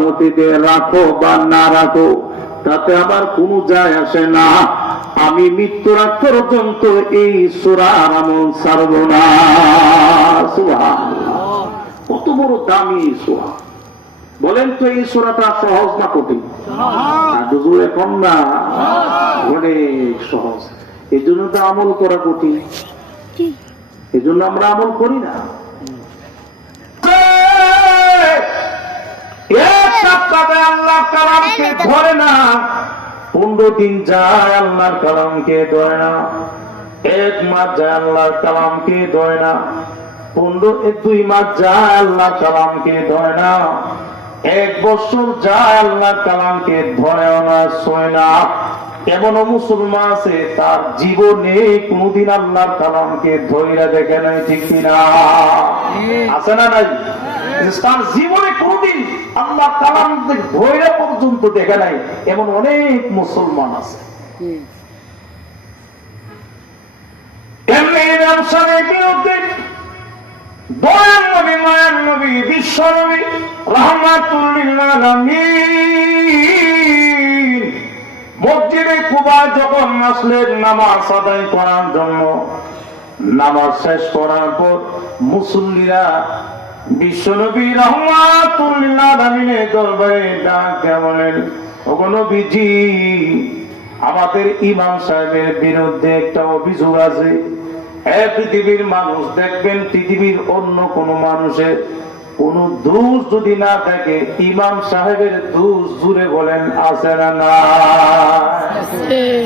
মতিতে রাখো বা না রাখো তাতে আবার কোনো যায় আসে না। আমি মৃত্যুর আগ পর্যন্ত এই সূরার আমল ছাড়ব না। সুবহানাল্লাহ, কত বড় দামি সূরা। বলেন তো এই সূরাটা সহজ না কঠিন? জোরে কম না, অনেক সহজ। এই জন্য তো আমল করা কঠিন, এই জন্য আমরা আমল করি না। আল্লাহ কালামকে ধরে না, 15 দিন যায় আল্লাহর কালামকে ধরে না, 1 মাস যায় আল্লাহর কালামকে ধরে না, 2 মাস যায় আল্লাহর কালামকে ধরে না, 1 বছর যায় আল্লাহর কালামকে ধরেও না, ছয় না। এমন মুসলমান আছে তার জীবনে কোনদিন আল্লাহর কালামকে ধইরা দেখে নাই, ঠিক কিনা? আছে না নাই? তার জীবনে কোনদিন আল্লাহ কালাম ধইরা পর্যন্ত দেখে নাই, এমন অনেক মুসলমান আছে। এমনি ব্যবসার বিরুদ্ধে দয়ার নবী, মায়ার নবী, বিশ্ব নবী রাহমাতুল লিল আলামিন মসজিদে কুবায় যখন আসলেন নামাজ আদায় করার জন্য, নামাজ শেষ করার পর মুসল্লিরা বিশ্ব নবী রাহমাতুল লিল আলামিনের দরবারে ডাক বলেন, ওগো নবীজি, আমাদের ইমাম সাহেবের বিরুদ্ধে একটা অভিযোগ আছে। পৃথিবীর মানুষ দেখবেন, পৃথিবীর অন্য কোন মানুষের কোন দোষ যদি না থাকে, ইমাম সাহেবের দোষ জুড়ে বলেন আছে না? না।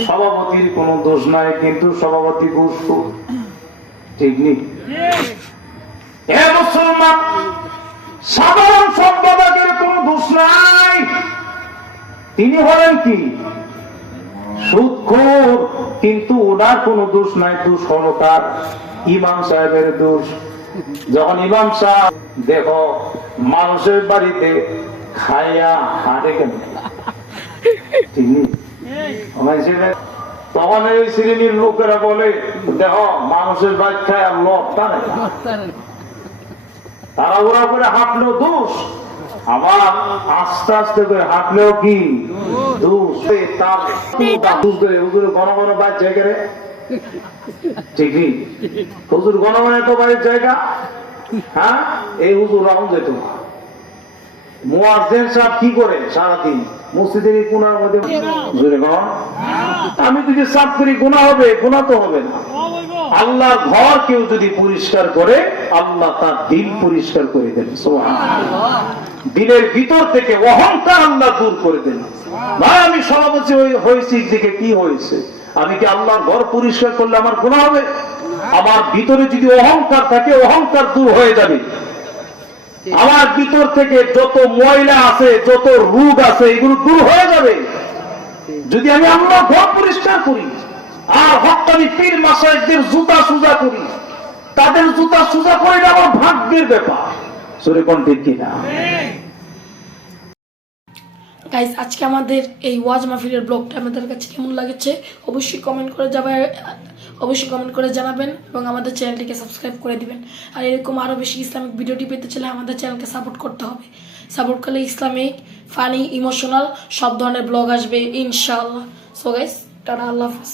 সভাপতির কোন দোষ নাই, কিন্তু সভাপতি ঘুষখোর, ঠিক নেই? মুসলমান সাধারণ সম্পাদকের কোন দোষ নাই, তিনি হলেন কি? সুদখোর, কিন্তু ওনার কোন দোষ নাই, দোষ হলো তার ইমাম সাহেবের দোষ। যখন ইমাম সাহেব দেখো মানুষের বাড়িতে খাইয়া হাঁটে কেন, তখন এই শ্রেণীর লোকেরা বলে, দেখো মানুষের বাড়ি খায়া লড়তা নেই, তারা ওরা করে হাঁটলেও দোষ, আবার আস্তে আস্তে করে হাঁটলেও কি দোষ। তার হুজুর ঘন ঘন বাড়ির জায়গা রে, ঠিকই হুজুর ঘন ঘন এত বাড়ির জায়গা, হ্যাঁ এই হুজুর রাউন যেত। মুয়াজ্জিন সাহেব কি করে সারাদিন মসজিদের কোনার মধ্যে, আমি যদি সাফ করি গুনাহ হবে? গুনাহ তো হবে না। আল্লাহর ঘর কেউ যদি পরিষ্কার করে, আল্লাহ তার দিল পরিষ্কার করে দেন। সুবহানাল্লাহ, দিলের ভিতর থেকে অহংকার আল্লাহ দূর করে দেন। ভাই আমি সভাপতি হয়েছি, দিকে কি হয়েছে? আমি কি আল্লাহর ঘর পরিষ্কার করলে আমার গুনাহ হবে? আমার ভিতরে যদি অহংকার থাকে, অহংকার দূর হয়ে যাবে। আমার ভিতর থেকে যত ময়লা আছে, যত রোগ আছে, এগুলো দূর হয়ে যাবে যদি আমি আল্লাহর ঘর পরিষ্কার করি। আর হক্কানি পীর মাশায়েখদের জুতা সুজা করি, তাদের জুতা সুজা করে আমার ভাগ্যের ব্যাপার। সরে কোন ঠিক কিনা? গাইস, আজকে আমাদের এই ওয়াজ মাহফিলের ব্লগটা আমাদের কাছে কেমন লাগছে অবশ্যই কমেন্ট করে জানাবেন এবং আমাদের চ্যানেলটিকে সাবস্ক্রাইব করে দিবেন। আর এরকম আরও বেশি ইসলামিক ভিডিওটি পেতে চাইলে আমাদের চ্যানেলকে সাপোর্ট করতে হবে। সাপোর্ট করলে ইসলামিক, ফানি, ইমোশনাল সব ধরনের ব্লগ আসবে ইনশাআল্লাহ। সো গাইস, টাটা, আল্লাহ হাফেজ।